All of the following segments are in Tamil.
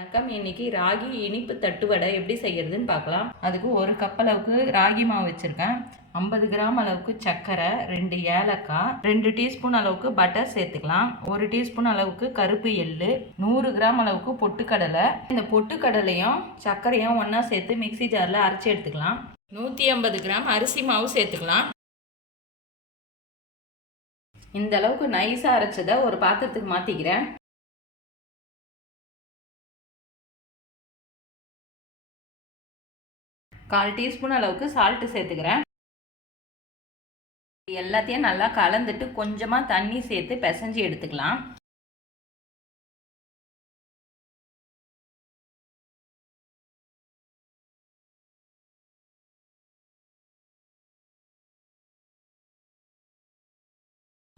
வணக்கம். இன்னைக்கு ராகி இனிப்பு தட்டுவடை எப்படி செய்யறதுன்னு பார்க்கலாம். அதுக்கு ஒரு கப் அளவுக்கு ராகி மாவு வச்சுருக்கேன். ஐம்பது கிராம் அளவுக்கு சர்க்கரை ரெண்டு ஏலக்காய் ரெண்டு டீஸ்பூன் அளவுக்கு பட்டர் சேர்த்துக்கலாம். ஒரு டீஸ்பூன் அளவுக்கு கருப்பு எள்ளு நூறு கிராம் அளவுக்கு பொட்டுக்கடலை. இந்த பொட்டுக்கடலையும் சர்க்கரையும் ஒன்றா சேர்த்து மிக்ஸி ஜாரில் அரைச்சி எடுத்துக்கலாம். நூற்றி ஐம்பது கிராம் அரிசி மாவு சேர்த்துக்கலாம். இந்த அளவுக்கு நைஸாக அரைச்சதை ஒரு பாத்திரத்துக்கு மாற்றிக்கிறேன் கால் டீஸ்பூன் அளவுக்கு சால்ட்டு சேர்த்துக்கிறேன். எல்லாத்தையும் நல்லா கலந்துட்டு கொஞ்சமாக தண்ணி சேர்த்து பிசைஞ்சு எடுத்துக்கலாம்.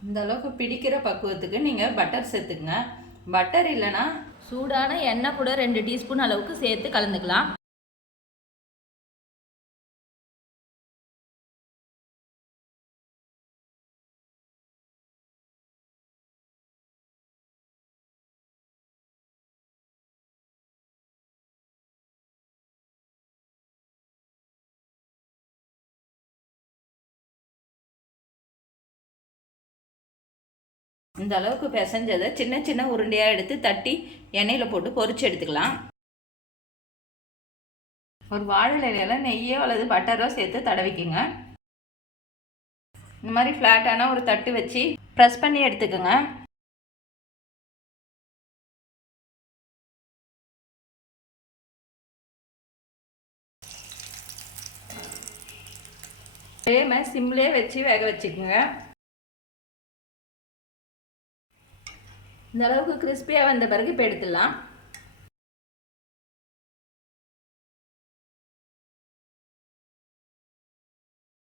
இந்த அளவுக்கு பிடிக்கிற பக்குவத்துக்கு நீங்கள் பட்டர் சேர்த்துக்குங்க. பட்டர் இல்லைன்னா சூடான எண்ணெய் கூட ரெண்டு டீஸ்பூன் அளவுக்கு சேர்த்து கலந்துக்கலாம். இந்த அளவுக்கு பிசைஞ்சதை சின்ன சின்ன உருண்டையாக எடுத்து தட்டி எண்ணெயில் போட்டு பொறிச்சு எடுத்துக்கலாம். ஒரு வாழை நெய்யோ அல்லது பட்டரோ சேர்த்து தடவிக்குங்க. இந்த மாதிரி ஃப்ளாட்டான ஒரு தட்டு வச்சு ப்ரெஸ் பண்ணி எடுத்துக்கோங்க. ஃப்ளேமை சிம்லேயே வச்சு வேக வச்சுக்கோங்க. இந்த அளவுக்கு கிறிஸ்பியாக வந்த பிறகு இப்போ எடுத்துடலாம்.